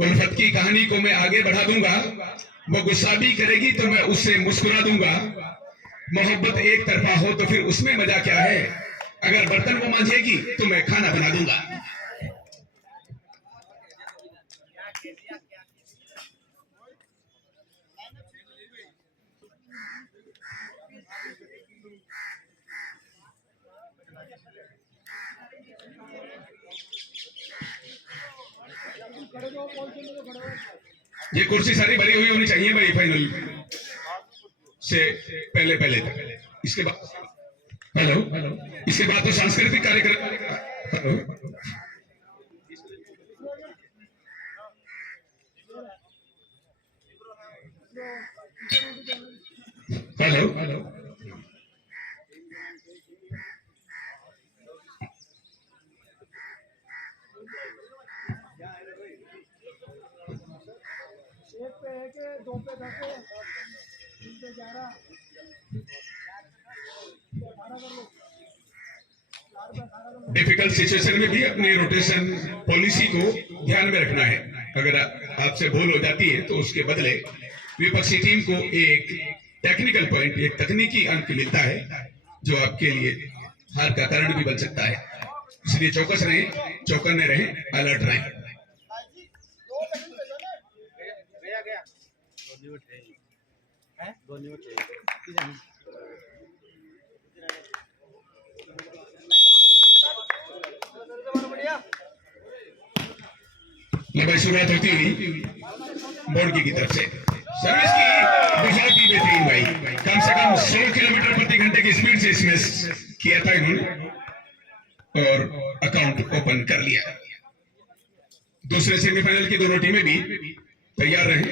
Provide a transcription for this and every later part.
उल्फत की कहानी को मैं आगे बढ़ा दूंगा। वो गुस्सा भी करेगी तो मैं उससे मुस्कुरा दूंगा। मोहब्बत एक तरफा हो तो फिर उसमें मजा क्या है। अगर बर्तन वो मांझेगी तो मैं खाना बना दूंगा। ये कुर्सी सारी भरी हुई होनी चाहिए भाई, फाइनल से पहले पहले तक। इसके बाद हेलो, इसके बाद तो सांस्कृतिक कार्यक्रम। हेलो हेलो, डिफिकल्ट सिचुएशन में भी अपनी रोटेशन पॉलिसी को ध्यान में रखना है। अगर आपसे भूल हो जाती है तो उसके बदले विपक्षी टीम को एक टेक्निकल पॉइंट, एक तकनीकी अंक मिलता है जो आपके लिए हार का कारण भी बन सकता है। इसलिए चौकस रहें, चौकन्ने रहें, अलर्ट रहें। ये भाई शुरुआत होती हुई बोर्ड की तरफ से सर्विस की बहुत ही बेहतरीन भाई। कम से कम 100 किलोमीटर प्रति घंटे की स्पीड से इसमें किया था इन्होंने और अकाउंट ओपन कर लिया। दूसरे सेमीफाइनल की दोनों टीमें भी तैयार रहे।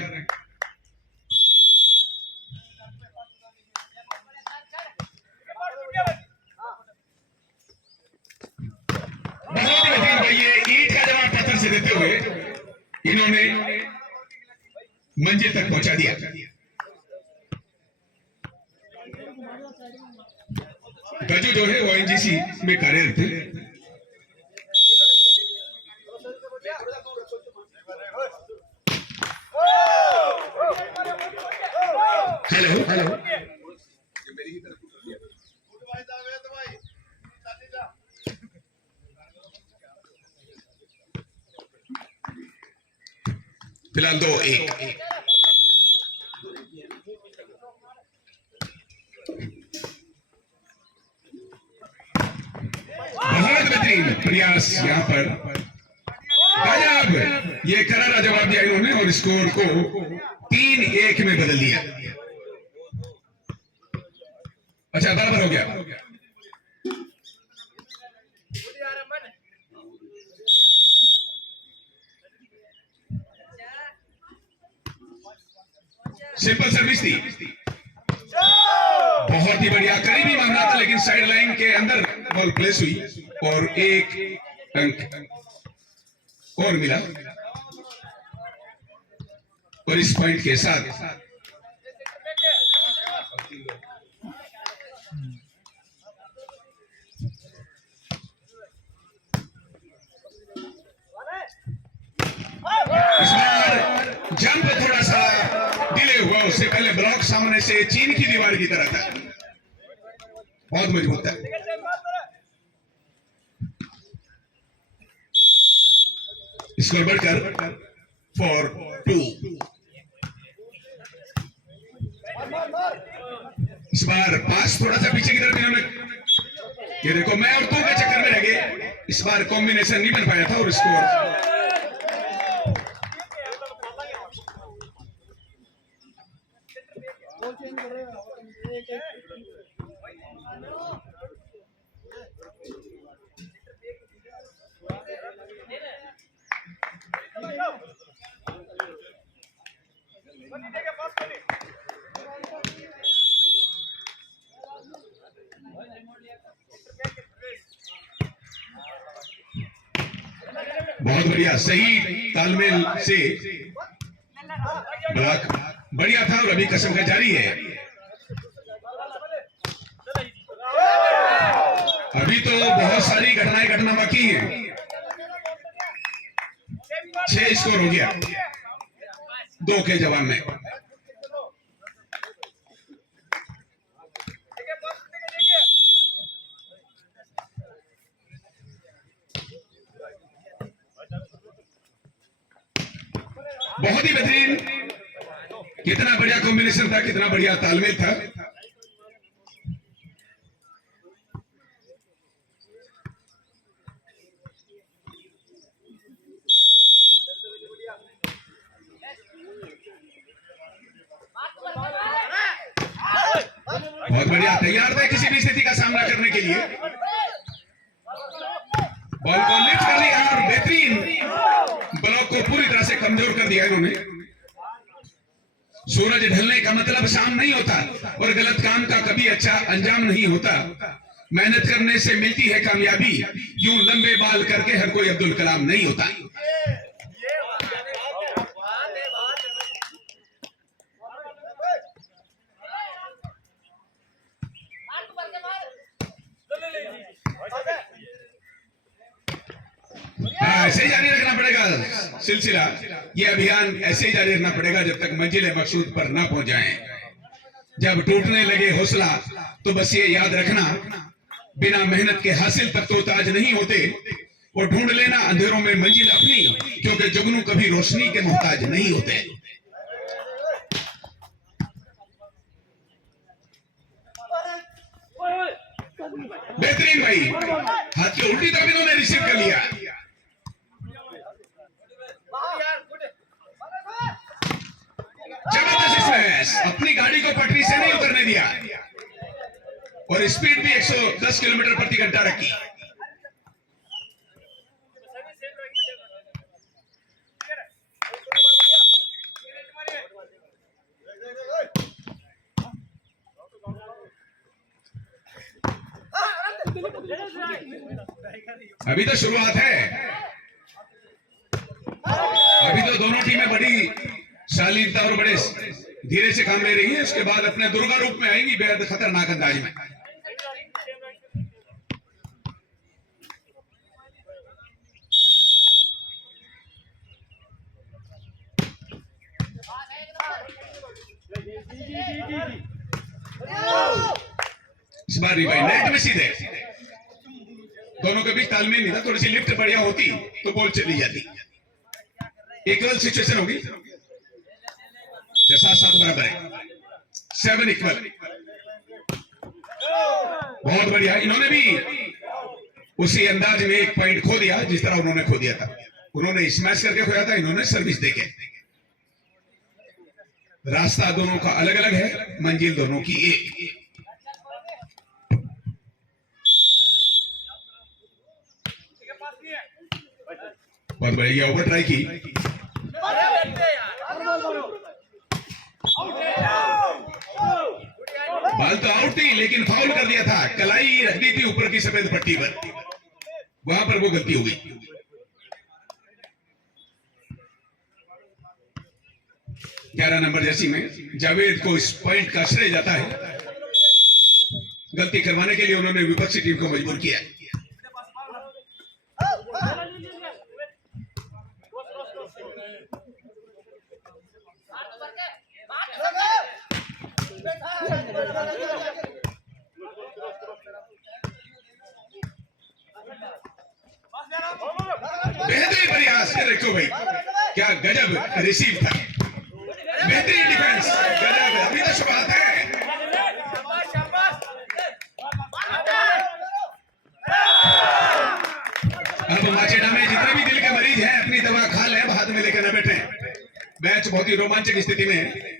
बहुत ही बेहतरीन भाई, ये ईंट का जवाब पत्थर से देते हुए इन्होंने मंजिल तक पहुंचा दिया। गजू जो है वो एनजीसी में कार्यरत थे। हेलो हेलो, फिलहाल 2-1। बहुत बेहतरीन प्रयास यहाँ पर, गजब। ये करारा जवाब दिया इन्होंने और स्कोर को 3-1 में बदल दिया। अच्छा, बराबर हो गया। सिंपल सर्विस थी, बहुत ही बढ़िया, करीबी मामला था लेकिन साइड लाइन के अंदर बॉल प्लेस हुई और एक अंक और मिला। और इस पॉइंट के साथ इस बार जंप थोड़ा सा डिले हुआ, उससे पहले ब्लॉक सामने से चीन की दीवार की तरह था, बहुत मजबूत था। स्कोर बढ़कर 4-2। इस बार पास थोड़ा सा पीछे की तरफ इन्होंने, ये देखो मैं और तू के चक्कर में रह गए। इस बार कॉम्बिनेशन नहीं बन पाया था और स्कोर बहुत बढ़िया, सही तालमेल से ब्लॉक बढ़िया था और अभी कसम का जारी है। अभी तो बहुत सारी घटनाएं घटना बाकी हैं। 6 स्कोर हो गया 2 के जवाब में। बहुत ही बेहतरीन, कितना बढ़िया कॉम्बिनेशन था, कितना बढ़िया तालमेल था। बहुत बढ़िया, तैयार थे किसी भी स्थिति का सामना करने के लिए। बॉल को लिफ्ट कर लिया और बेहतरीन ब्लॉक को पूरी तरह से कमजोर कर दिया इन्होंने। सूरज ढलने का मतलब शाम नहीं होता और गलत काम का कभी अच्छा अंजाम नहीं होता। मेहनत करने से मिलती है कामयाबी, यूं लंबे बाल करके हर कोई अब्दुल कलाम नहीं होता। ऐसे ही जारी रखना पड़ेगा सिलसिला, ये अभियान ऐसे ही जारी रखना पड़ेगा जब तक मंजिल मकसूद पर ना पहुंच जाएं। जब टूटने लगे हौसला तो बस ये याद रखना, बिना मेहनत के हासिल तक तो ताज नहीं होते। और ढूंढ लेना अंधेरों में मंजिल अपनी, क्योंकि जुगनू कभी रोशनी के मोहताज नहीं होते। बेहतरीन भाई, हाथ की उल्टी तरफ इन्होंने रिसीव कर लिया। जबरदस्त स्मैश, अपनी गाड़ी को पटरी से नहीं उतरने दिया और स्पीड भी 110 किलोमीटर प्रति घंटा रखी। अभी तो शुरुआत है, अभी तो दोनों टीमें बड़ी शालीनता और बड़े धीरे से काम ले रही है। उसके बाद अपने दुर्गा रूप में आएंगी बेहद खतरनाक अंदाज में। इस बार रिवाइव नेट में सीधे, दोनों के बीच तालमेल नहीं था, थोड़ी सी लिफ्ट बढ़िया होती तो बॉल चली जाती। इक्वल सिचुएशन होगी, जैसा 7 बराबर है, 7 इक्वल। बहुत बढ़िया, इन्होंने भी उसी अंदाज में एक पॉइंट खो दिया जिस तरह उन्होंने खो दिया था। उन्होंने स्मैश करके खोया था, इन्होंने सर्विस देके। रास्ता दोनों का अलग अलग है, मंजिल दोनों की एक। बहुत बढ़िया ओवर ट्राई की, बाल तो आउट थी लेकिन फाउल कर दिया था। कलाई रख दी थी ऊपर की सफेद पट्टी पर, वहां पर वो गलती हो गई। ग्यारह नंबर जर्सी में जावेद को इस पॉइंट का श्रेय जाता है। गलती करवाने के लिए उन्होंने विपक्षी टीम को मजबूर किया। बेहतरीन प्रयास, देखो भाई क्या गजब रिसीव था, बेहतरीन डिफेंस, गजब। अभी तो शुरुआत है। अब माचेडा में जितने भी दिल के मरीज हैं अपनी दवा खा लें, हाथ में लेकर न बैठे। मैच बहुत ही रोमांचक स्थिति में है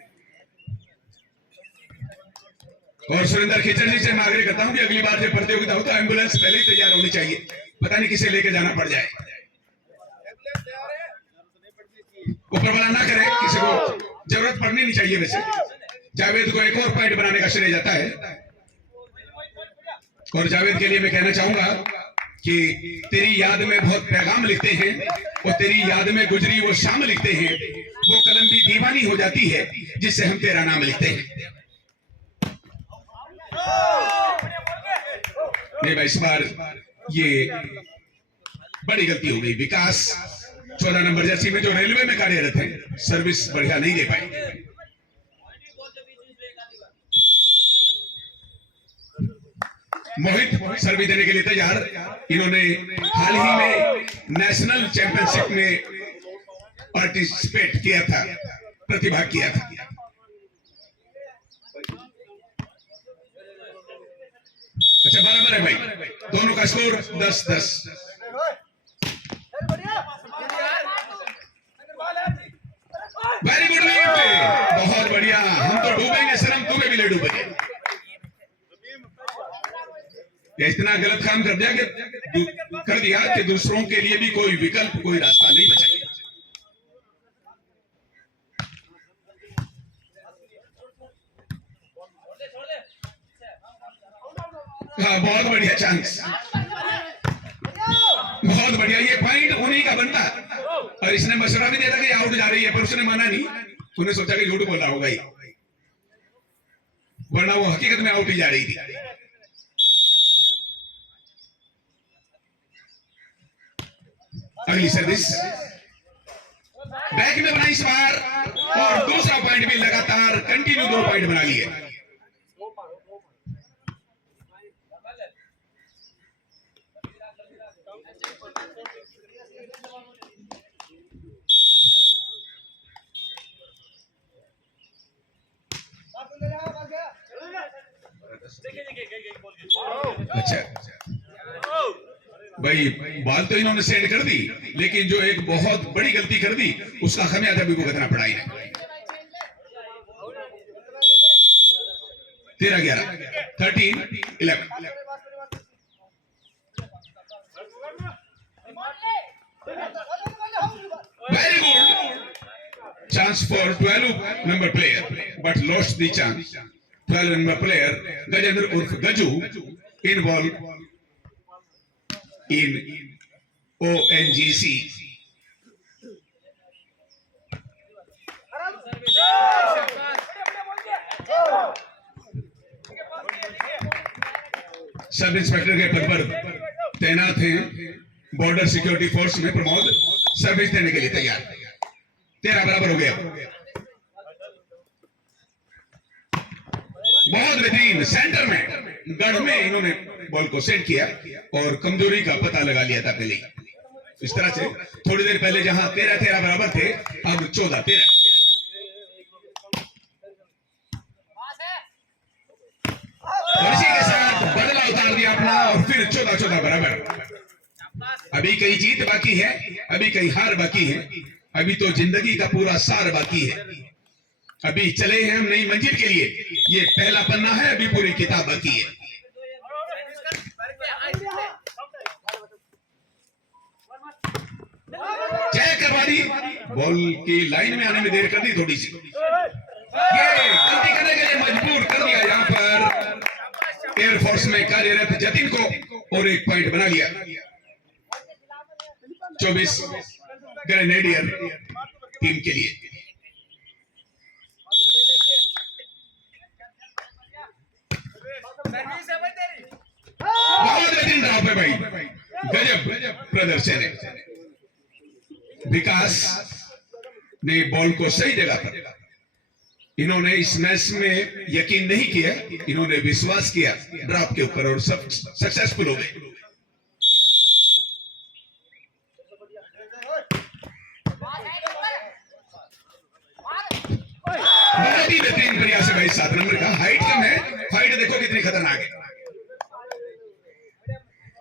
और सुरेंद्र खिचड़ जी से मैं आग्रह करता हूं कि अगली बार जब प्रतियोगिता हो तो एम्बुलेंस पहले ही तैयार होनी चाहिए, पता नहीं किसे लेके जाना पड़ जाए। ऊपर वाला ना करे, किसी को जरूरत पड़नी नहीं चाहिए। वैसे जावेद को एक और पॉइंट बनाने का श्रेय जाता है और जावेद के लिए मैं कहना चाहूंगा कि तेरी याद में बहुत पैगाम लिखते हैं और तेरी याद में गुजरी वो शाम लिखते हैं, वो कलम भी दीवानी हो जाती है जिससे हम तेरा नाम लिखते हैं। नहीं भाई, इस बार ये बड़ी गलती हो गई। विकास 14 नंबर जर्सी में जो रेलवे में कार्यरत है, सर्विस बढ़िया नहीं दे पाए। मोहित सर्विस देने के लिए तैयार। इन्होंने हाल ही में नेशनल चैंपियनशिप में पार्टिसिपेट किया था, प्रतिभाग किया था। अच्छा, बराबर है भाई, दोनों का स्कोर 10-10। वेरी गुड, बहुत बढ़िया। हम तो डूबेंगे शर्म, तुम्हें भी ले डूबेंगे। इतना गलत काम कर दिया कि दूसरों के लिए भी कोई विकल्प, कोई रास्ता नहीं बचा। हाँ, बहुत बढ़िया चांस, बहुत बढ़िया। ये पॉइंट उन्हीं का बनता। और इसने मशवरा भी दिया था कि आउट जा रही है, पर उसने माना नहीं। उन्हें सोचा कि झूठ बोल रहा होगा ही, वरना वो हकीकत में आउट ही जा रही थी। अगली सर्विस बैक में बनाई इस बार, और दूसरा पॉइंट भी लगातार कंटिन्यू 2 पॉइंट बना लिए। अच्छा भाई, बाल तो इन्होंने सेंड कर दी, लेकिन जो एक बहुत बड़ी गलती कर दी, उसका खमियाजा भी भुगतना पड़ा इन्हें। 13-11, 13-11। Very good chance for 12 number player, but lost the chance. 12 number player Gajendra उर्फ Gaju involve in ONGC. Sub inspector के पद पर तैनात हैं बॉर्डर सिक्योरिटी फोर्स में प्रमोद, सर्विस देने के लिए तैयार। 13 बराबर हो गया। बहुत बेहतरीन, सेंटर में गढ़ में इन्होंने बॉल को सेट किया और कमजोरी का पता लगा लिया था पहले। इस तरह से थोड़ी देर पहले जहां 13-13 बराबर थे, अब 14-13। इसी के साथ बदला उतार दिया अपना, और फिर 14-14 बराबर। अभी कई जीत बाकी है, अभी कई हार बाकी है, अभी तो जिंदगी का पूरा सार बाकी है। अभी चले हैं हम नई मंजिल के लिए, ये पहला पन्ना है, अभी पूरी किताब बाकी है। जय करवा दी, बॉल की लाइन में आने में देर कर दी थोड़ी सी। ये गलती करने के लिए मजबूर कर दिया यहां पर एयरफोर्स में कार्यरत जतिन को, और 1 पॉइंट बना लिया। 24 ग्रेनेडियर टीम के लिए। बहुत बेहतरीन ड्रॉप है भाई, गजब प्रदर्शन है। विकास ने बॉल को सही जगह पर, इन्होंने इस मैच में यकीन नहीं किया, इन्होंने विश्वास किया ड्रॉप के ऊपर, और सब सक्सेसफुल हो गए। बहुत ही बेहतरीन प्रयास है भाई 7 नंबर का। हाइट कम है, फाइट देखो कितनी खतरनाक है।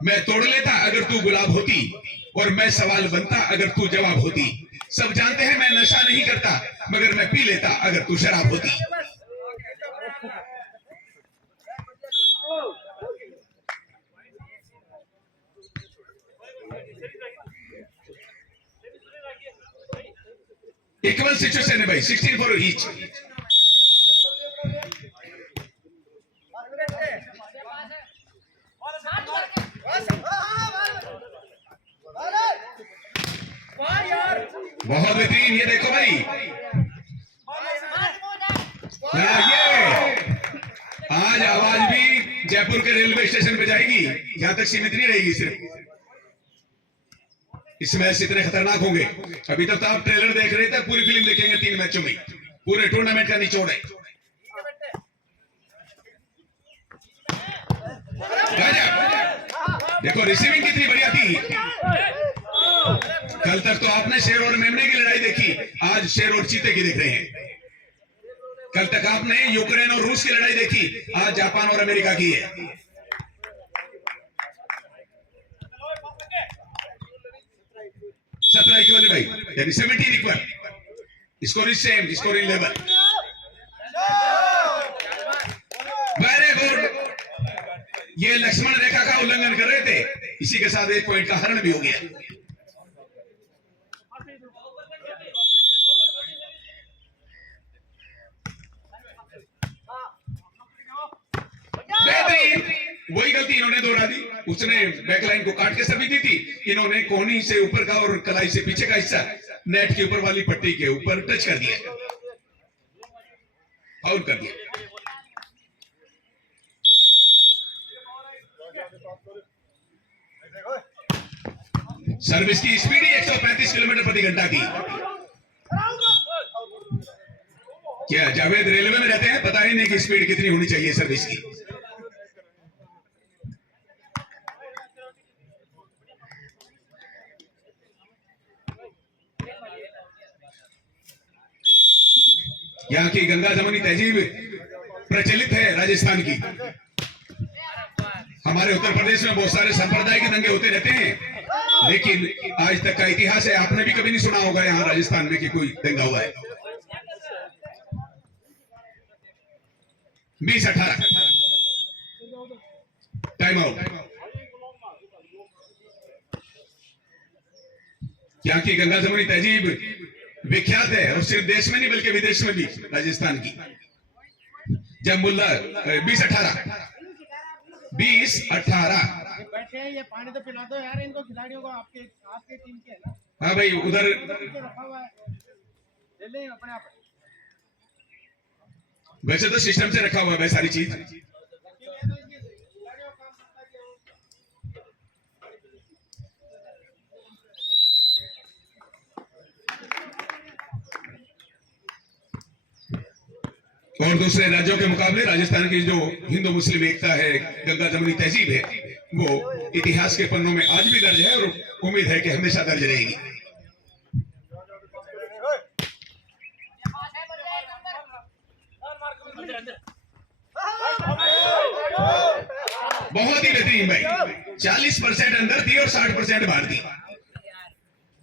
मैं तोड़ लेता अगर तू गुलाब होती, और मैं सवाल बनता अगर तू जवाब होती। सब जानते हैं मैं नशा नहीं करता, मगर मैं पी लेता अगर तू शराब होती। इक्वल सिचुएशन है भाई, 16 फॉर ईच। बहुत बेहतरीन, ये देखो भाई, ये आज आवाज भी जयपुर के रेलवे स्टेशन पे जाएगी, यहां तक सीमित नहीं रहेगी सिर्फ। इस मैच इतने खतरनाक होंगे। अभी तक तो आप ट्रेलर देख रहे थे, पूरी फिल्म देखेंगे 3 मैचों में, पूरे टूर्नामेंट का निचोड़ है। देखो रिसीविंग कितनी बढ़िया थी। कल तक तो आपने शेर और मेमने की लड़ाई देखी, आज शेर और चीते की देख रहे हैं। कल तक आपने यूक्रेन और रूस की लड़ाई देखी, आज जापान और अमेरिका की है। सत्रह इक्वल भाई, यानी 17 equal, score is same, score in level. Very good. ये लक्ष्मण रेखा का उल्लंघन कर रहे थे, इसी के साथ 1 पॉइंट का हरण भी हो गया। बेहतरीन, वही गलती इन्होंने दोहरा दी। उसने बैकलाइन को काट के सभी दी थी, इन्होंने कोहनी से ऊपर का और कलाई से पीछे का हिस्सा नेट के ऊपर वाली पट्टी के ऊपर टच कर दिया, फाउल कर दिया। सर्विस की स्पीड ही 135 किलोमीटर प्रति घंटा की। क्या जावेद रेलवे में रहते हैं, पता ही नहीं कि स्पीड कितनी होनी चाहिए सर्विस की। यहाँ की गंगा जमुनी तहजीब प्रचलित है राजस्थान की। हमारे उत्तर प्रदेश में बहुत सारे संप्रदाय के दंगे होते रहते हैं, लेकिन आज तक का इतिहास है, आपने भी कभी नहीं सुना होगा यहाँ राजस्थान में कि कोई दंगा हुआ है। 20-18 टाइम आउट। यहाँ की गंगा जमुनी तहजीब विख्यात है, और सिर्फ देश में नहीं बल्कि विदेश में भी राजस्थान की। जब मुल्ला 20-18 बैठे ये पानी तो पिला दो यार इनको, खिलाड़ियों को, आपके टीम के है ना। हाँ भाई, उधर रखा हुआ है, ले लें अपने आप। वैसे तो सिस्टम से रखा हुआ है भाई सारी चीज। और दूसरे राज्यों के मुकाबले राजस्थान की जो हिंदू मुस्लिम एकता है, गंगा जमुनी तहजीब है, वो इतिहास के पन्नों में आज भी दर्ज है और उम्मीद है कि हमेशा दर्ज रहेगी। बहुत ही बेहतरीन भाई, 40% अंदर थी और 60% बाहर थी,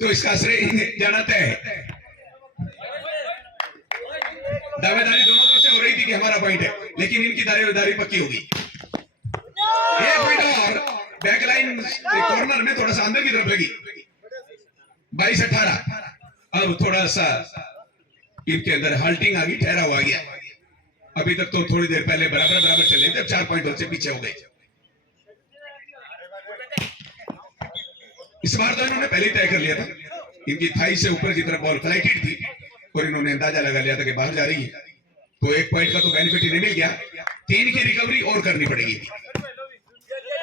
तो इसका श्रेय जाना तय है। दावेदारी दोनों तरफ से हो रही थी कि हमारा पॉइंट है, लेकिन इनकी दावेदारी पक्की होगी। एक पॉइंट और, बैकलाइन कॉर्नर में थोड़ा सा अंदर की तरफ लगी। 22-18। अब थोड़ा सा इनके अंदर हाल्टिंग आ गई, ठहरा हुआ गया। अभी तक तो थोड़ी देर पहले बराबर चले थे, अब 4 पॉइंट से पीछे हो गए। इस बार तो इन्होंने पहले ही तय कर लिया था, इनकी थाई से ऊपर की तरफ बॉल फ्लाइटेड थी और इन्होंने अंदाजा लगा लिया था कि बाहर जा रही है, तो 1 पॉइंट का तो बेनिफिट इन्हें मिल गया। 3 की रिकवरी और करनी पड़ेगी।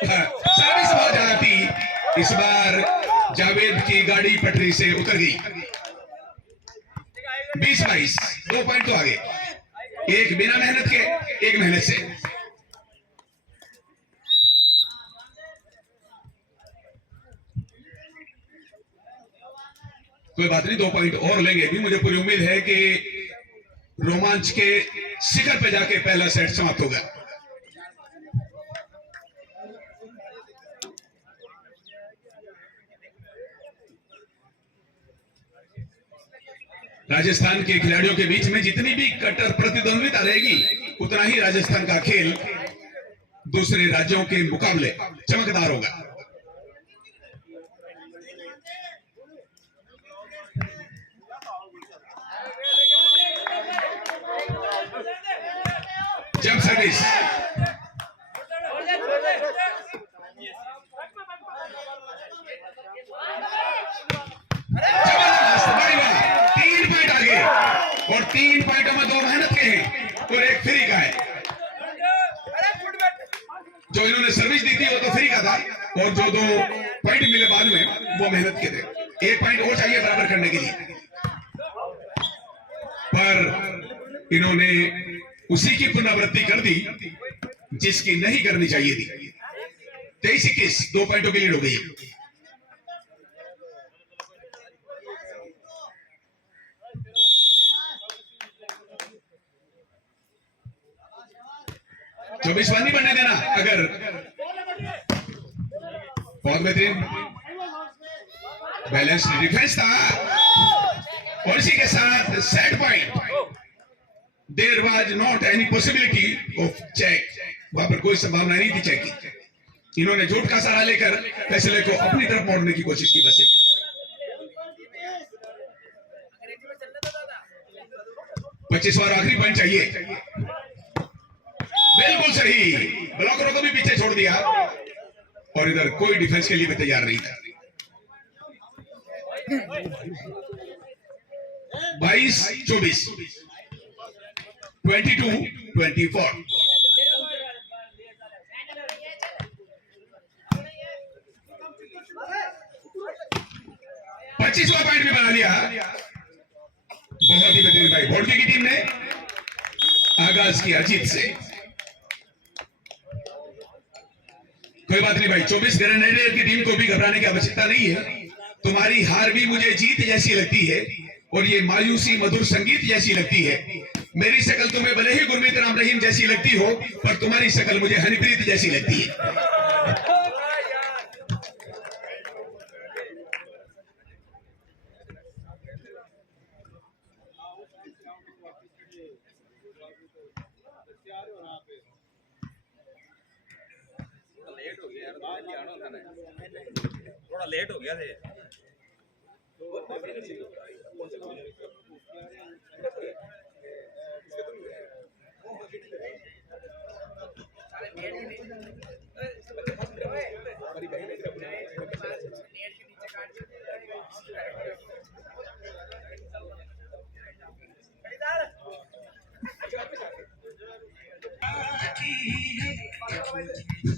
सर्विस बहुत ज्यादा थी, इस बार जावेद की गाड़ी पटरी से उतर गई। 20-22, 2 पॉइंट तो आगे, एक बिना मेहनत के, एक मेहनत से। कोई बात नहीं, 2 पॉइंट और लेंगे भी। मुझे पूरी उम्मीद है कि रोमांच के शिखर पे जाके पहला सेट समाप्त होगा। राजस्थान के खिलाड़ियों के बीच में जितनी भी कट्टर प्रतिद्वंद्विता रहेगी, उतना ही राजस्थान का खेल दूसरे राज्यों के मुकाबले चमकदार होगा। जब सर्विस और 3 पॉइंटों में 2 मेहनत के हैं और 1 फ्री का है। जो इन्होंने सर्विस दी थी वो तो फ्री का था, और जो 2 पॉइंट मिले बाद में वो मेहनत के थे। एक पॉइंट और चाहिए बराबर करने के लिए, पर इन्होंने उसी की पुनरावृत्ति कर दी जिसकी नहीं करनी चाहिए थी। 23-21 2 पॉइंटों की लीड हो गई। जो विश्वास नहीं बनने देना। अगर बहुत बेहतरीन बैलेंस डिफेंस था और इसी के साथ set point. There was not any possibility of check, वहां पर कोई संभावना नहीं थी चेक की। इन्होंने झूठ का सहारा लेकर फैसले को अपनी तरफ मोड़ने की कोशिश की। बस 25वां और आखिरी पॉइंट चाहिए। बिल्कुल सही, ब्लॉकरों को भी पीछे छोड़ दिया और इधर कोई डिफेंस के लिए भी तैयार नहीं था। 22-24 22-24। पच्चीसवां पॉइंट भी बना लिया। बहुत ही बेहतरीन भाई भोड़के की टीम ने आगाज किया जीत से। कोई बात नहीं भाई, 24 ग्रेनेडियर की टीम को भी घबराने की आवश्यकता नहीं है। तुम्हारी हार भी मुझे जीत जैसी लगती है और ये मायूसी मधुर संगीत जैसी लगती है। मेरी शक्ल तुम्हें भले ही गुरमीत राम रहीम जैसी लगती हो, पर तुम्हारी शक्ल मुझे हनीप्रीत जैसी लगती है। थोड़ा लेट हो गया थे।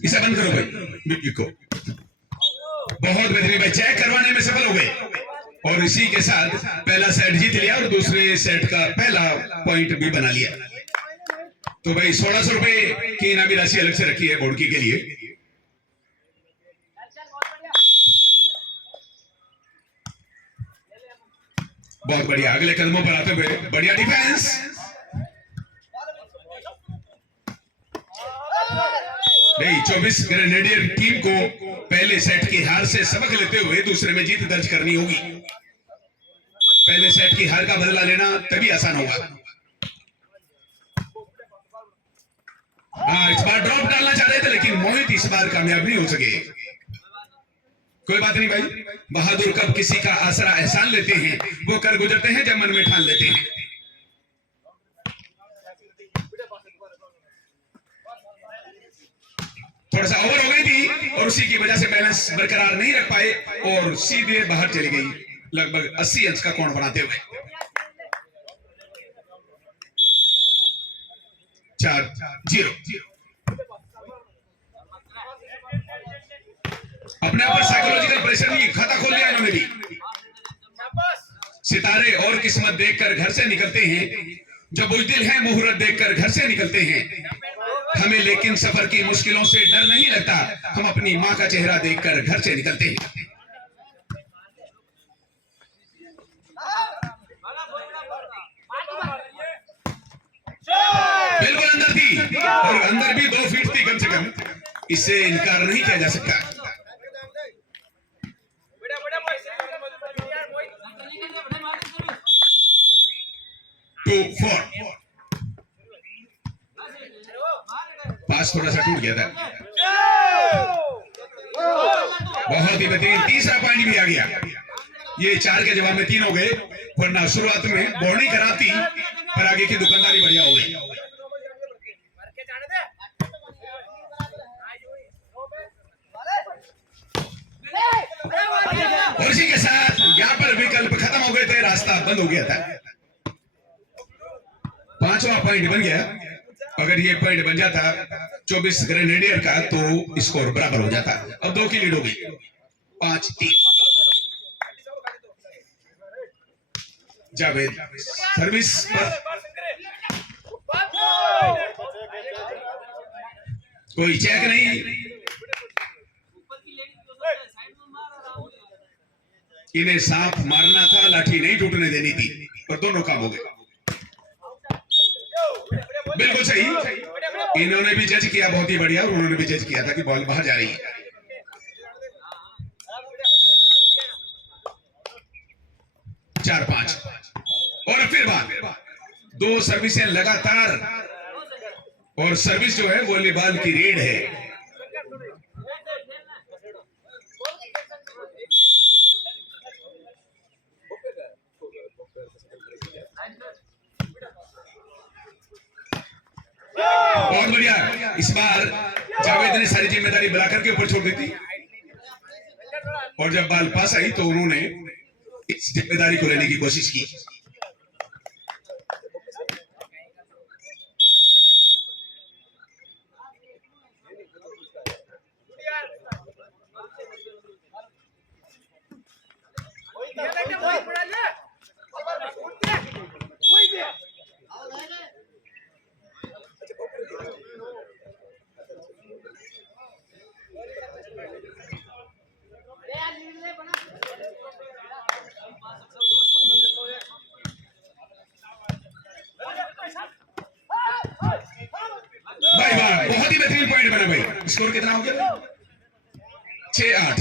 इसे बंद करो भाई म्यूजिक को। बहुत बेहतरीन भाई, चेक करवाने में सफल हो गए और इसी के साथ पहला सेट जीत लिया और दूसरे सेट का पहला पॉइंट भी बना लिया। तो भाई 1600 रुपए की इनामी राशि अलग से रखी है बोड़की के लिए। बहुत बढ़िया, अगले कदमों पर आते हुए बढ़िया डिफेंस। नहीं, 24 ग्रेनेडियर टीम को पहले सेट की हार से सबक लेते हुए दूसरे में जीत दर्ज करनी होगी। पहले सेट की हार का बदला लेना तभी आसान होगा। इस बार ड्रॉप डालना चाह रहे थे लेकिन मोहित इस बार कामयाब नहीं हो सके। कोई बात नहीं भाई, बहादुर कब किसी का आसरा एहसान लेते हैं, वो कर गुजरते हैं जब मन में ठान लेते हैं। थोड़ा सा ओवर हो गई थी और उसी की वजह से बैलेंस बरकरार नहीं रख पाए और सीधे बाहर चली गई, लगभग 80 अंश का कोण बनाते हुए। 4-0। अपने ऊपर साइकोलॉजिकल प्रेशर नहीं, खाता खोल लिया इन्होंने भी। सितारे और किस्मत देखकर घर से निकलते हैं, जो बुज़दिल हैं मुहूर्त देखकर घर से निकलते हैं। हमें लेकिन सफर की मुश्किलों से डर नहीं लगता, हम अपनी माँ का चेहरा देखकर घर से निकलते हैं। बिल्कुल अंदर थी और अंदर भी 2 फीट थी कम से कम, इससे इनकार नहीं किया जा सकता। 2-4। पास थोड़ा सा टूट गया था। बहुत ही बेहतरीन, तीसरा पॉइंट भी आ गया। ये 4 के जवाब में 3 हो गए, वरना शुरुआत में बॉर्डिंग कराती पर आगे की दुकानदारी बढ़िया हो गई। और इसी के साथ यहाँ पर विकल्प खत्म हो गए थे, रास्ता बंद हो गया था। 5वां पॉइंट बन गया। अगर ये पॉइंट बन जाता 24 ग्रेनेडियर का तो स्कोर बराबर हो जाता। अब 2 की लीड हो गई, 5-3। जावेद सर्विस पर कोई चेक नहीं, इन्हें सांप मारना था, लाठी नहीं टूटने देनी थी, पर दोनों काम हो गए। बिल्कुल सही, इन्होंने भी जज किया बहुत ही बढ़िया, और उन्होंने भी जज किया था कि बॉल बाहर जा रही है। 4-5 और फिर बात, 2 सर्विसें लगातार, और सर्विस जो है वॉलीबॉल की रेड है। बहुत बढ़िया, इस बार जावेद ने सारी जिम्मेदारी बुलाकर के ऊपर छोड़ दी थी, और जब बॉल पास आई तो उन्होंने इस जिम्मेदारी को लेने की कोशिश की। भाई वाह, बहुत ही बेहतरीन पॉइंट बना भाई। स्कोर कितना हो गया? 6-8।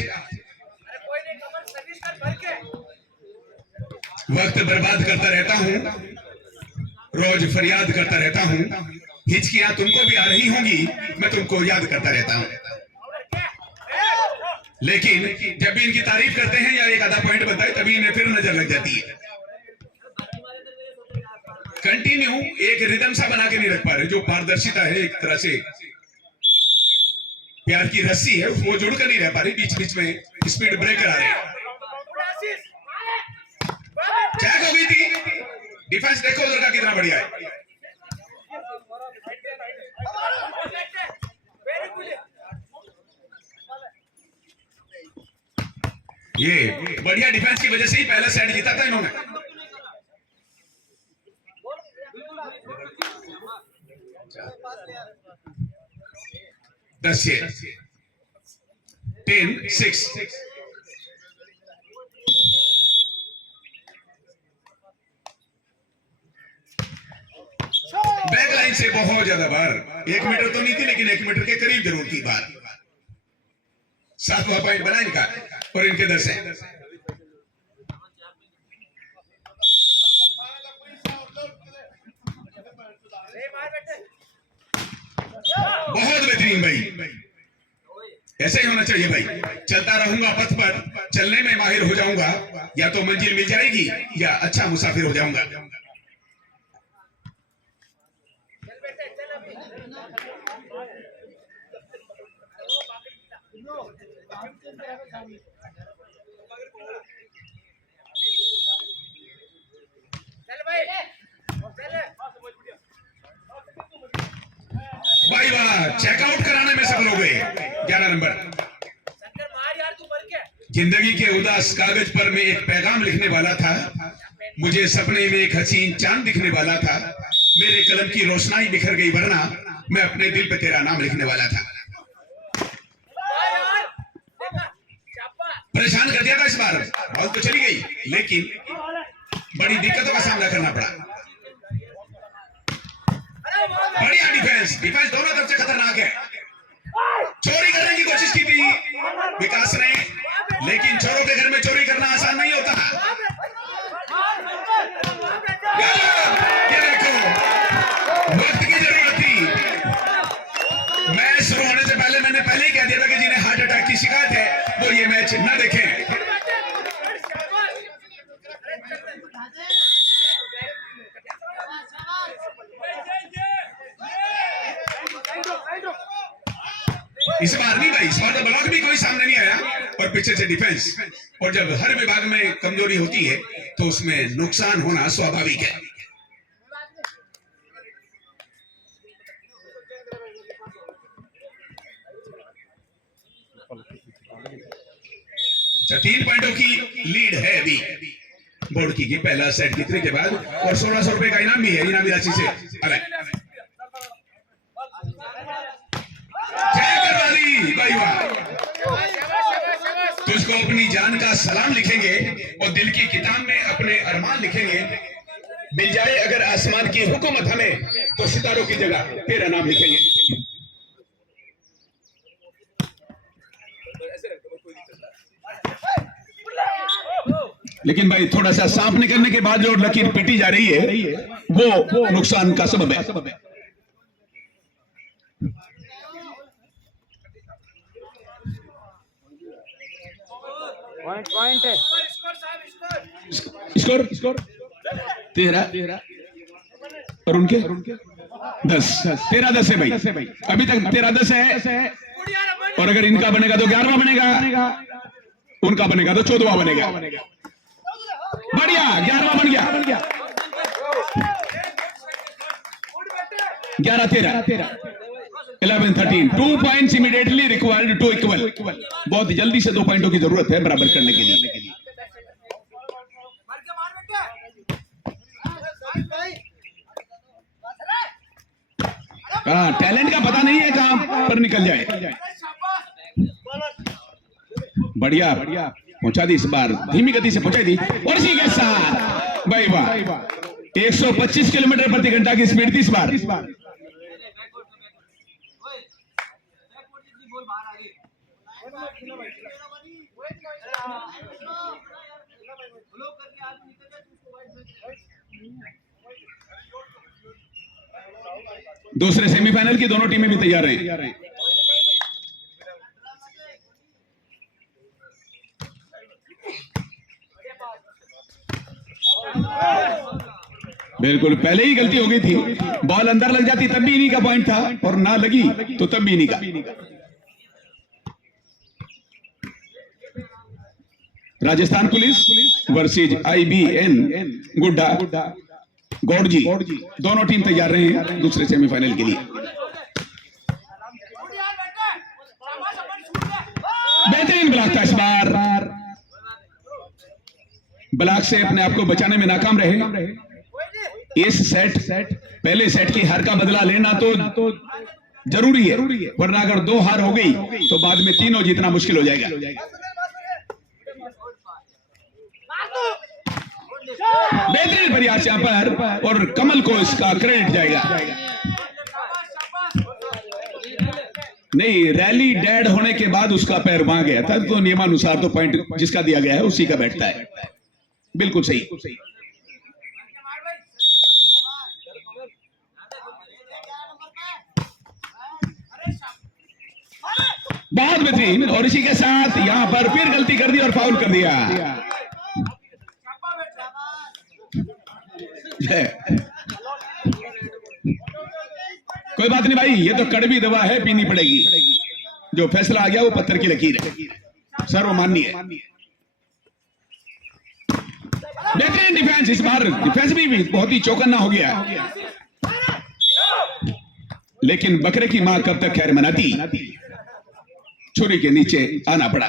वक्त बर्बाद करता रहता हूं, रोज फरियाद करता रहता हूं, हिचकियां तुमको भी आ रही होंगी, मैं तुमको याद करता रहता हूं, लेकिन जब भी इनकी तारीफ करते हैं या एक आधा पॉइंट बनता है तभी इन्हें फिर नजर लग जाती है। कंटिन्यू एक रिदम सा बना के नहीं रख पा रहे, जो पारदर्शिता है, एक तरह से प्यार की रस्सी है, वो जुड़ कर नहीं रह पा रही, बीच बीच में स्पीड ब्रेकर आ रहे हैं। चेक हो गई थी, डिफेंस देखो उधर का कितना बढ़िया है। ये बढ़िया डिफेंस की वजह से ही पहला सेट जीता था इन्होंने। दस 10-6। बैक लाइन से बहुत ज्यादा बार, 1 मीटर तो नहीं थी, लेकिन 1 मीटर के करीब जरूर थी बार। 7वां पॉइंट बना इनका, और इनके 10 हैं। बहुत बेहतरीन भाई, ऐसे ही होना चाहिए भाई। चलता रहूंगा पथ पर, चलने में माहिर हो जाऊंगा, या तो मंजिल मिल जाएगी या अच्छा मुसाफिर हो जाऊंगा। भाई वाह, चेकआउट कराने में सफल हो गए। 11 नंबर। जिंदगी के उदास कागज पर मैं एक पैगाम लिखने वाला था, मुझे सपने में एक हसीन चांद दिखने वाला था, मेरे कलम की रोशनाई बिखर गई, वरना मैं अपने दिल पे तेरा नाम लिखने वाला था। परेशान कर दिया था इस बार, बॉल तो चली गई, लेकिन बड़ी दिक्कतों का सामना करना पड़ा। बढ़िया डिफेंस दोनों तरफ से खतरनाक है। चोरी करने की कोशिश की थी विकास ने, लेकिन चोरों के घर में चोरी करना आसान नहीं होता। ये देखो, वक्त की जरूरत थी। मैच शुरू होने से पहले मैंने पहले ही कह दिया था कि जिन्हें हार्ट अटैक की शिकायत है वो ये मैच न देखें। इस बार नहीं भाई, इस बार तो ब्लॉक भी कोई सामने नहीं आया, और पीछे से डिफेंस। और जब हर विभाग में कमजोरी होती है तो उसमें नुकसान होना स्वाभाविक है। अच्छा, 3 पॉइंटों की लीड है अभी बोर्ड की पहला सेट जीतने के बाद, और 1600 रुपए का इनाम भी है, इनामी राशि से अलग। जय करवा दी भाई वाह। तुझको अपनी जान का सलाम लिखेंगे और दिल की किताब में अपने अरमान लिखेंगे। मिल जाए अगर आसमान की हुकूमत हमें, तो सितारों की जगह तेरा नाम लिखेंगे। लेकिन भाई थोड़ा सा सांप निकलने के बाद जो लकीर पिटी जा रही है वो नुकसान का सबब है। पॉइंट है। स्कोर 13 और उनके 10। 13-10 है भाई, अभी तक 13-10 है। और अगर इनका बनेगा तो 11वां बनेगा, उनका बनेगा तो 14वां बनेगा। बढ़िया, 11वां बन गया। 11-13, 11-13। 2 points immediately required to equal. बहुत जल्दी से 2 पॉइंटों की जरूरत है बराबर करने के लिए। हाँ, टैलेंट का पता नहीं है कहां पर निकल जाए। बढ़िया पहुंचा दी, इस बार धीमी गति से पहुंचा दी। और इसी के साथ भाई वाह, 125 किलोमीटर प्रति घंटा की स्पीड थी इस बार। दूसरे सेमीफाइनल की दोनों टीमें भी तैयार हैं। बिल्कुल, पहले ही गलती हो गई थी। बॉल अंदर लग जाती तब भी इन्हीं का पॉइंट था, और ना लगी तो तब भी इन्हीं का। राजस्थान पुलिस वर्सेज IBN गुड्डा गौड़जी, दोनों टीम तैयार रहे हैं दूसरे सेमीफाइनल के लिए। बेहतरीन ब्लॉक था इस बार, ब्लॉक से अपने आप को बचाने में नाकाम रहे। इस पहले सेट की हार का बदला लेना तो जरूरी है, वरना अगर 2 हार हो गई तो बाद में 3 जीतना मुश्किल हो जाएगा। बेहतरीन प्रयास यहां पर, और कमल को इसका क्रेडिट जाएगा। नहीं, रैली डेड होने के बाद उसका पैर वहां गया था, तो नियमानुसार तो पॉइंट जिसका दिया गया है उसी का बैठता है। बिल्कुल सही। बहुत बेहतरीन, और इसी के साथ यहां पर फिर गलती कर दी और फाउल कर दिया। कोई बात नहीं भाई, ये तो कड़वी दवा है, पीनी पड़ेगी। जो फैसला आ गया वो पत्थर की लकीर है, सर्वमान्य है। बेहतरीन डिफेंस, इस बार डिफेंस भी बहुत ही चौकन्ना हो गया। लेकिन बकरे की मां कब तक खैर मनाती, छुरी के नीचे आना पड़ा।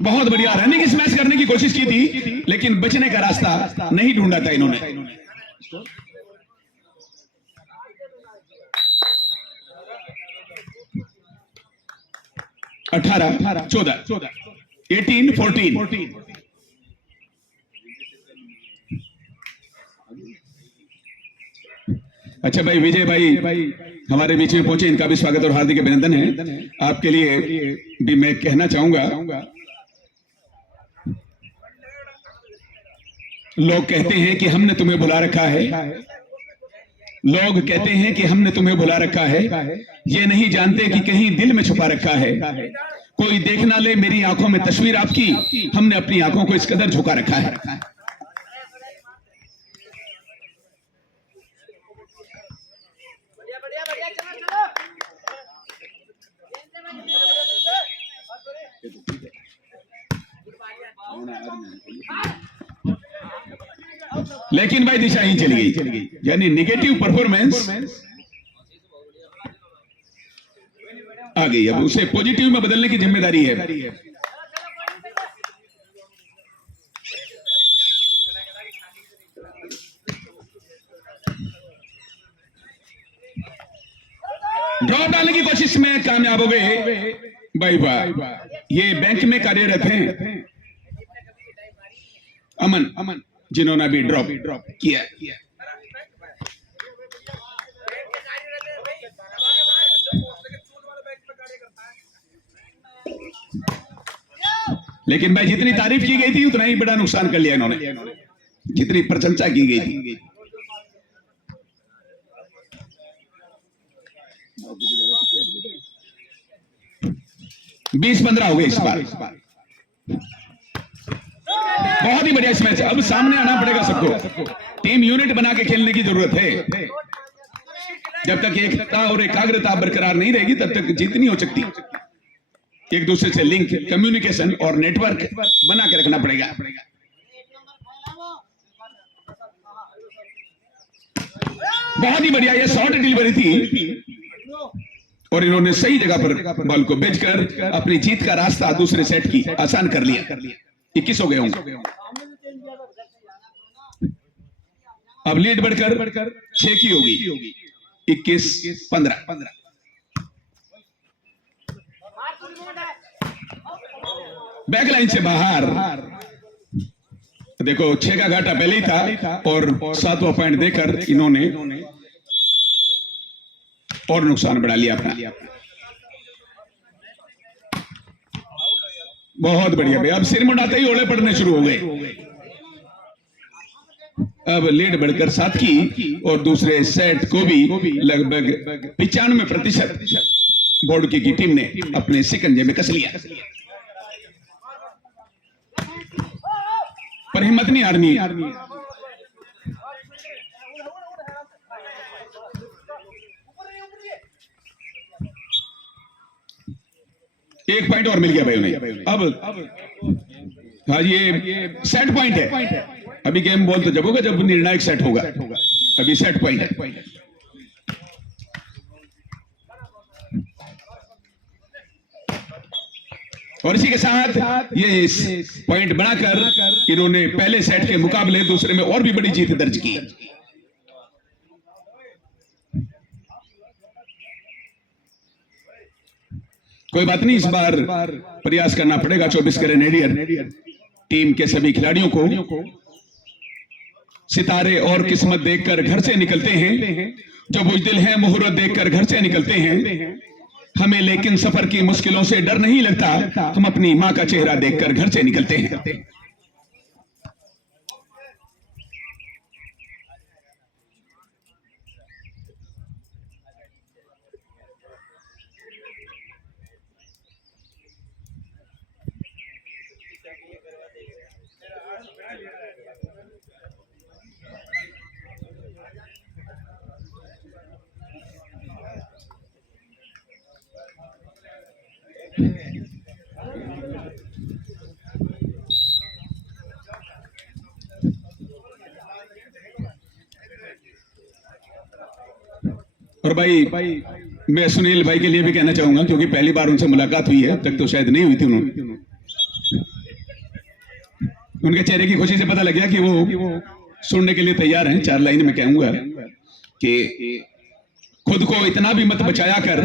बहुत बढ़िया रनिंग स्मैश करने की कोशिश की थी, लेकिन बचने का रास्ता नहीं ढूंढा था इन्होंने। 18-14, 18-14। अच्छा भाई, विजय भाई हमारे बीच में पहुंचे, इनका भी स्वागत और हार्दिक अभिनंदन है। आपके लिए भी मैं कहना चाहूंगा, लोग कहते हैं कि हमने तुम्हें बुला रखा है, लोग कहते हैं कि हमने तुम्हें बुला रखा है, ये नहीं जानते कि कहीं दिल में छुपा रखा है। कोई देख ना ले मेरी आंखों में तस्वीर आपकी, हमने अपनी आंखों को इस कदर झुका रखा है। लेकिन भाई दिशा ही चली गई, यानी निगेटिव परफॉर्मेंस आ गई। अब उसे पॉजिटिव में बदलने की जिम्मेदारी है। ड्रॉप डालने की कोशिश में कामयाब हो गए भाई वाह। ये बैंक में कार्यरत हैं अमन, जिन्होंने अभी ड्रॉप किया। लेकिन भाई जितनी तारीफ की गई थी उतना ही बड़ा नुकसान कर लिया इन्होंने, जितनी प्रशंसा की गई थी। 20-15 हो गए इस बार। बहुत ही बढ़िया इस मैच। अब सामने आना पड़ेगा सबको, टीम यूनिट बना के खेलने की जरूरत है। जब तक एकता और एकाग्रता बरकरार नहीं रहेगी तब तक जीत नहीं हो सकती। एक दूसरे से लिंक, कम्युनिकेशन और नेटवर्क बना के रखना पड़ेगा। बहुत ही बढ़िया, ये शॉर्ट डिलीवरी थी और इन्होंने सही जगह पर बॉल को भेजकर अपनी जीत का रास्ता दूसरे सेट की आसान कर लिया। 21 हो गए होंगे। अब लीड बढ़कर 6 की होगी, 21-15। बैकलाइन से बाहर। देखो 6 का घाटा पहले ही था और 7वां पॉइंट देकर इन्होंने और नुकसान बढ़ा लिया अपना। बहुत बढ़िया भाई। अब सिर मुंडाते ही ओले पड़ने शुरू हो गए। अब लीड बढ़कर 7 की और दूसरे सेट को भी लगभग 95% बोर्ड की टीम ने अपने शिकंजे में कस लिया। पर हिम्मत नहीं हारनी। एक पॉइंट और मिल गया भाई उन्हें। अब हाँ ये सेट पॉइंट है। अभी गेम बॉल तो जब होगा जब निर्णायक सेट होगा। अभी सेट पॉइंट है। और इसी के साथ ये पॉइंट बनाकर इन्होंने पहले सेट के मुकाबले दूसरे में और भी बड़ी जीत दर्ज की। कोई बात नहीं, इस बार प्रयास करना पड़ेगा। 24 कैरेनेडियन टीम के सभी खिलाड़ियों को सितारे और किस्मत देखकर घर से निकलते हैं। जो बुज़दिल हैं मुहूर्त देखकर घर से निकलते हैं। हमें लेकिन सफर की मुश्किलों से डर नहीं लगता, हम अपनी मां का चेहरा देखकर घर से निकलते हैं। और भाई मैं सुनील भाई के लिए भी कहना चाहूंगा, क्योंकि पहली बार उनसे मुलाकात हुई है, अब तक तो शायद नहीं हुई थी। उनके चेहरे की खुशी से पता लग गया कि वो सुनने के लिए तैयार हैं। 4 लाइन में कहूंगा कि खुद को इतना भी मत बचाया कर,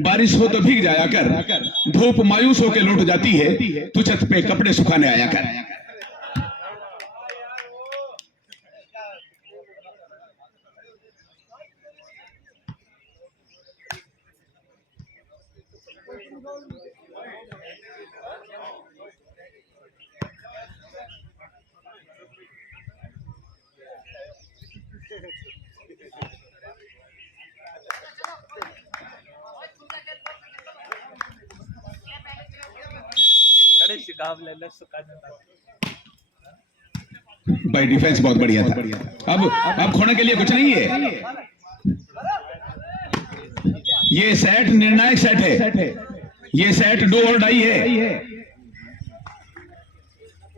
बारिश हो तो भीग जाया कर, धूप मायूस होकर लौट जाती है, तू छत पे कपड़े सुखाने आया कर। बड़े से काम ले ले सुखाने भाई डिफेंस बहुत बढ़िया था। अब खोने के लिए कुछ नहीं है। ये सेट निर्णायक सेट है। ये सेट डू और डाई है।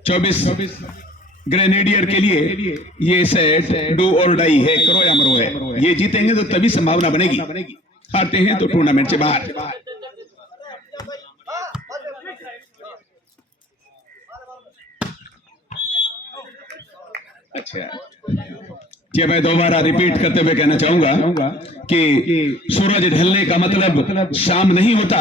24 ग्रेनेडियर के लिए ये सेट डू और डाई है, करो या मरो है। ये जीतेंगे तो तभी संभावना बनेगी, हारते हैं तो टूर्नामेंट से बाहर। अच्छा, ये मैं दोबारा रिपीट करते हुए कहना चाहूंगा कि सूरज ढलने का मतलब शाम नहीं होता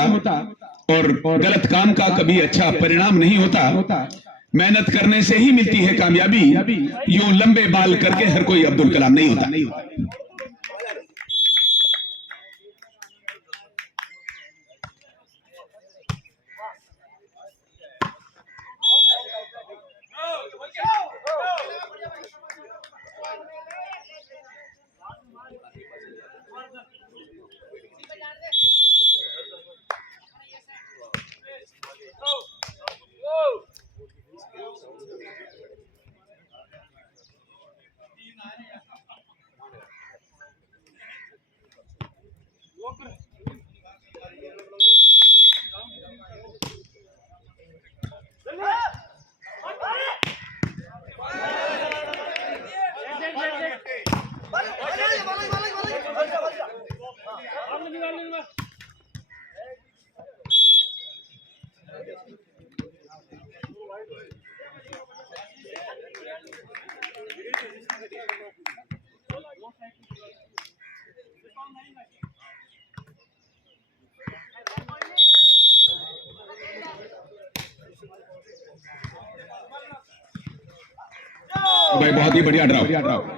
और गलत काम का कभी अच्छा परिणाम नहीं होता। मेहनत करने से ही मिलती है कामयाबी। यूं लंबे बाल करके हर कोई अब्दुल कलाम नहीं होता। भाई बहुत ही बढ़िया ड्राव।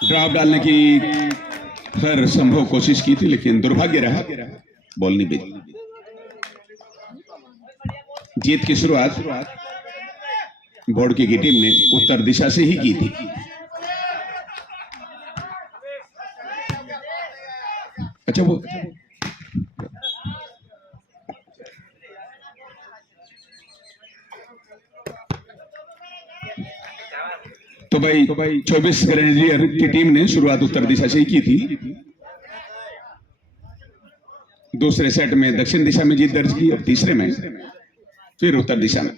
ड्राफ्ट डालने की हर संभव कोशिश की थी, लेकिन दुर्भाग्य रहा, बॉल नहीं भेजी। जीत की शुरुआत बोर्ड की टीम ने उत्तर दिशा से ही की थी। अच्छा, वो तो भाई 24 ग्रेनेडियर की टीम ने शुरुआत उत्तर दिशा से ही की थी। दूसरे सेट में दक्षिण दिशा में जीत दर्ज की और तीसरे में फिर उत्तर दिशा में।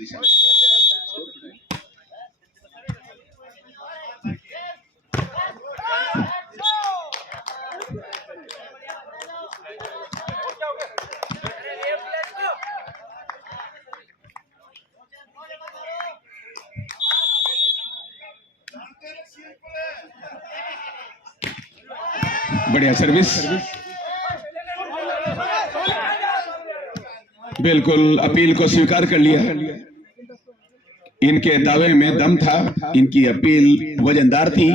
बढ़िया सर्विस, बिल्कुल अपील को स्वीकार कर लिया। इनके दावे में दम था, इनकी अपील वजनदार थी।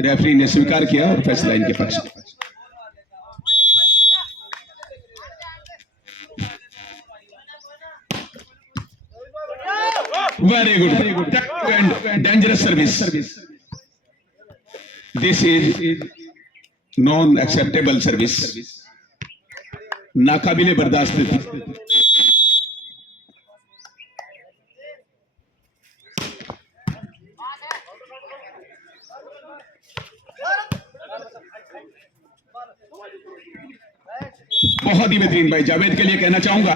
रेफरी ने स्वीकार किया और फैसला इनके पक्ष में। Very good and dangerous service. This is non acceptable service, नाकाबिले बर्दाश्त थी। बहुत ही बेहतरीन भाई, जावेद के लिए कहना चाहूंगा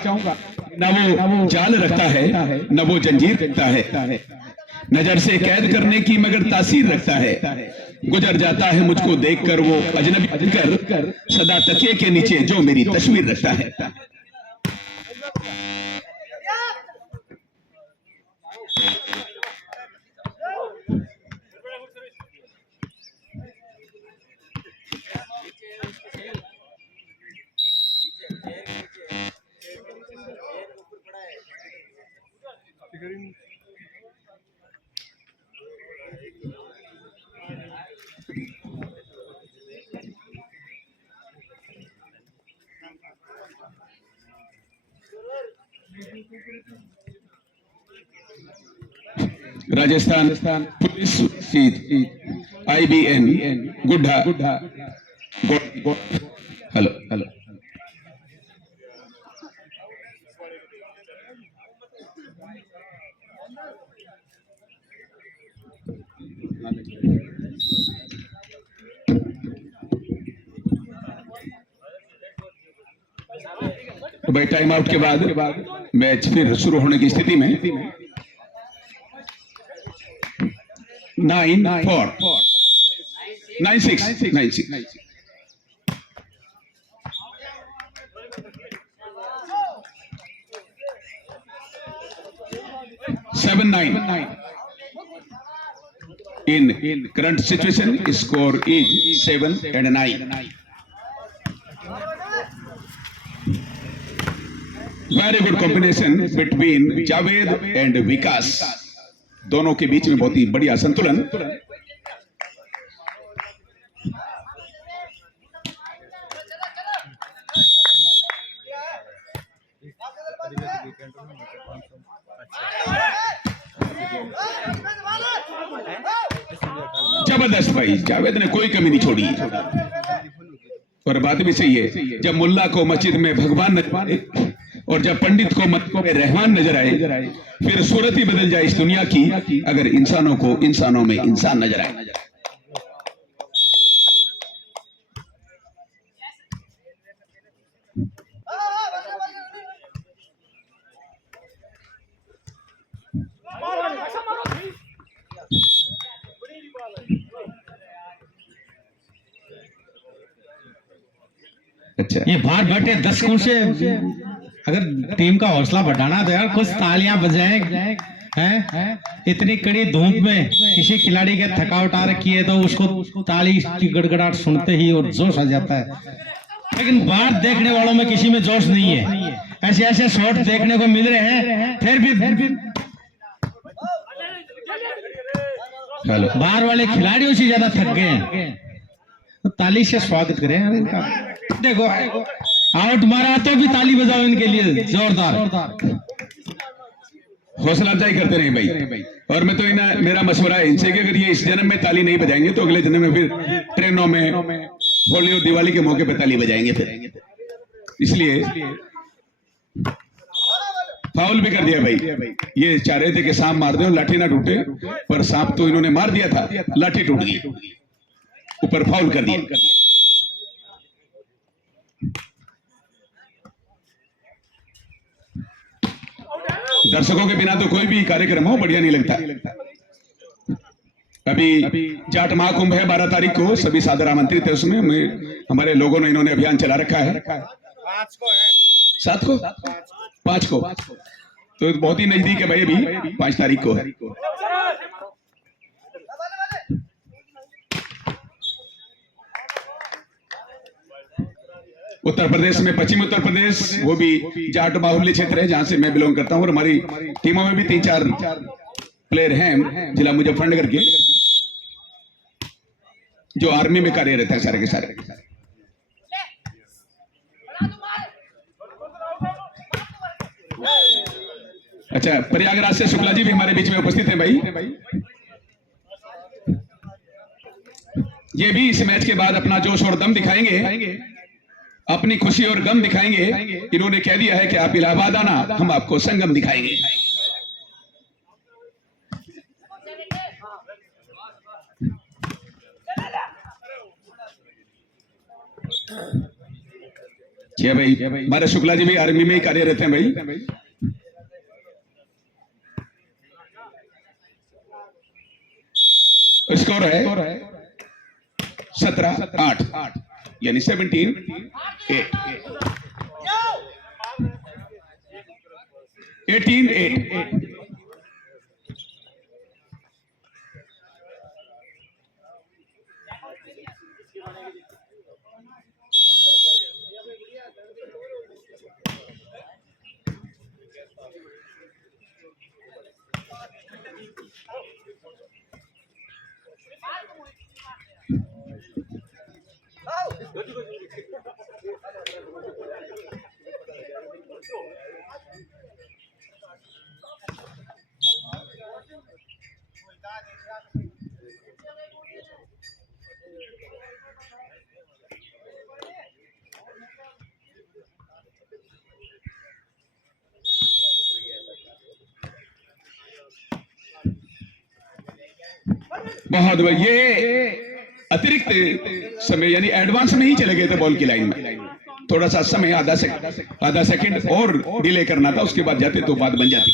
न वो जाल रखता है न वो जंजीर रखता है, नजर से कैद करने की मगर तासीर रखता है। गुजर जाता है मुझको देखकर वो अजनबी बनकर, सदा तकिए के नीचे जो मेरी तस्वीर रखता है। राजस्थान पुलिस IBN गुड्डा हेलो हेलो। तो भाई टाइम आउट के बाद मैच फिर शुरू होने की स्थिति में 9-4 7-9 in current situation score is 7 and 9. Very good combination between Javed and विकास, दोनों के बीच में बहुत ही बढ़िया संतुलन। जबरदस्त भाई, जावेद ने कोई कमी नहीं छोड़ी। और बात भी सही है, जब मुल्ला को मस्जिद में भगवान नजर आए और जब पंडित को मस्जिद में रहमान नजर आए, फिर सूरत ही बदल जाए इस दुनिया की अगर इंसानों को इंसानों में इंसान नजर आए। अच्छा, ये बाहर बैठे 10 कौन से, अगर टीम का हौसला बढ़ाना तो यार कुछ तालियां बजाएं हैं। इतनी कड़ी धूप में किसी खिलाड़ी के थकावट आ रखी है तो उसको ताली की गड़गड़ाहट सुनते ही और जोश आ जाता है, लेकिन बाहर देखने वालों में किसी में जोश नहीं है। ऐसे ऐसे शॉट देखने को मिल रहे हैं, फिर भी बाहर वाले खिलाड़ियों से ज्यादा थक गए हैं। तो ताली से स्वागत करें यार इनका। देखो आउट मारा तो भी ताली बजाओ इनके लिए जोरदार। हौसला अफजाई करते रहे भाई। और मैं तो मेरा मशवरा है इनसे कि अगर ये इस जन्म में ताली नहीं बजाएंगे तो अगले जन्म में फिर ट्रेनों में होली और दिवाली के मौके पर ताली बजाएंगे फिर। इसलिए फाउल भी कर दिया भाई। ये चाह रहे थे कि सांप मार दे और लाठी ना टूटे, पर सांप तो इन्होंने मार दिया था, लाठी टूट गई, ऊपर फाउल कर दिया। दर्शकों के बिना तो कोई भी कार्यक्रम हो बढ़िया नहीं लगता। अभी जाट महाकुंभ है 12 तारीख को, सभी सादर आमंत्रित है उसमें। हमारे लोगों ने इन्होंने अभियान चला रखा है। 5 को है, 7 को 5 को, तो बहुत ही नजदीक है भाई। अभी 5 तारीख को है। उत्तर प्रदेश में, पश्चिमी उत्तर प्रदेश, वो भी जाट बाहुल्य क्षेत्र है जहां से मैं बिलोंग करता हूं। और हमारी टीमों में भी 3-4 प्लेयर हैं जिला मुजफ्फरनगर के, जो आर्मी में कार्यरत हैं सारे के सारे। अच्छा, प्रयागराज से शुक्ला जी भी हमारे बीच में उपस्थित हैं भाई। ये भी इस मैच के बाद अपना जोश और दम दिखाएंगे, अपनी खुशी और गम दिखाएंगे। इन्होंने कह दिया है कि आप इलाहाबाद आना, हम आपको संगम दिखाएंगे। भाई हमारे शुक्ला जी भी आर्मी में ही कार्यरत हैं भाई। स्कोर है 17-8 यानी 17-8 18-8 बहुत बढ़िया। ये अतिरिक्त समय यानी एडवांस में ही चले गए थे बॉल की लाइन में, थोड़ा सा समय आधा सेकंड और डिले करना था, उसके बाद जाते तो बात बन जाती।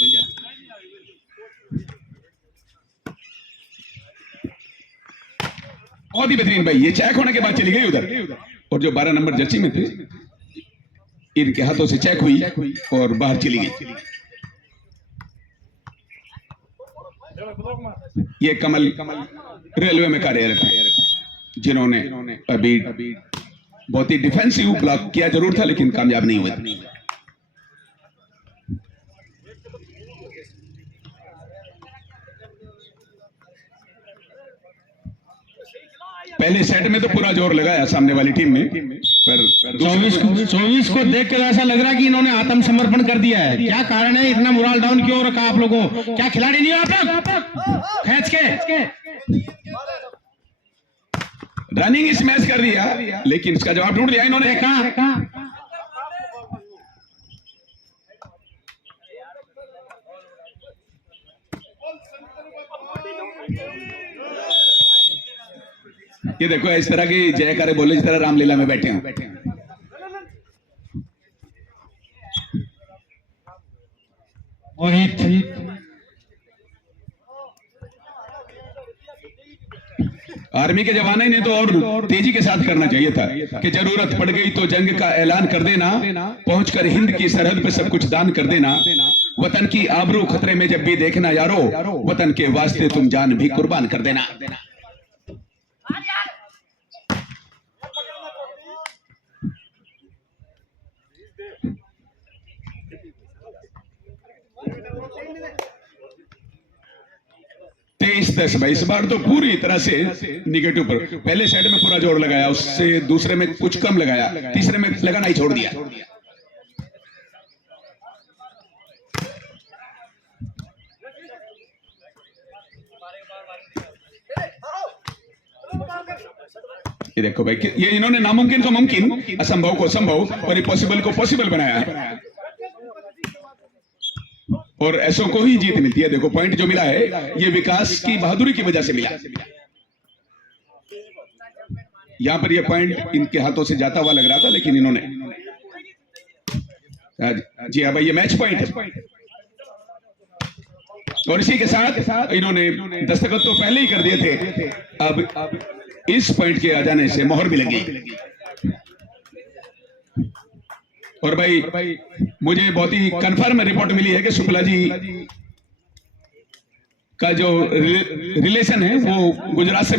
बहुत ही बेहतरीन भाई, ये चेक होने के बाद चली गई उधर, और जो 12 नंबर जर्सी में थे इनके हाथों से चेक हुई और बाहर चली गई। ये कमल रेलवे में कार्यरत है, जिन्होंने अभी बहुत ही डिफेंसिव ब्लॉक किया जरूर था लेकिन कामयाब नहीं हुए। पहले सेट में तो पूरा जोर लगाया सामने वाली टीम में, पर 24 को देख कर ऐसा लग रहा है कि इन्होंने आत्मसमर्पण कर दिया है। क्या कारण है, इतना मोरल डाउन क्यों रखा आप लोगों? क्या खिलाड़ी नहीं आता खींच के रनिंग स्मैश कर दिया, लेकिन इसका जवाब ढूंढ लिया इन्होंने। देखा ये देखो, इस तरह की जयकारे बोले जिस तरह रामलीला में बैठे हैं। आर्मी के जवानों ने तो और तेजी के साथ करना चाहिए था कि जरूरत पड़ गई तो जंग का ऐलान कर देना, पहुंचकर हिंद की सरहद पे सब कुछ दान कर देना, वतन की आबरू खतरे में जब भी देखना यारो, वतन के वास्ते तुम जान भी कुर्बान कर देना। तेईस भाई, इस बार तो पूरी तरह से निगेटिव पर, पहले सेट में पूरा जोर लगाया, उससे दूसरे में कुछ कम लगाया, तीसरे में लगाना ही छोड़ दिया। ये देखो भाई, ये इन्होंने नामुमकिन को मुमकिन, असंभव को संभव और इम्पॉसिबल को पॉसिबल बनाया है, और ऐसों को ही जीत मिलती है। देखो पॉइंट जो मिला है ये विकास की बहादुरी की वजह से मिला। यहां पर ये पॉइंट इनके हाथों से जाता हुआ लग रहा था, लेकिन इन्होंने, जी हाँ भाई, ये मैच पॉइंट है, और इसी के साथ इन्होंने दस्तखत तो पहले ही कर दिए थे, अब इस पॉइंट के आ जाने से मोहर भी लगी। और भाई मुझे बहुत ही कंफर्म रिपोर्ट मिली है कि शुक्ला जी का जो रिलेशन है वो गुजरात से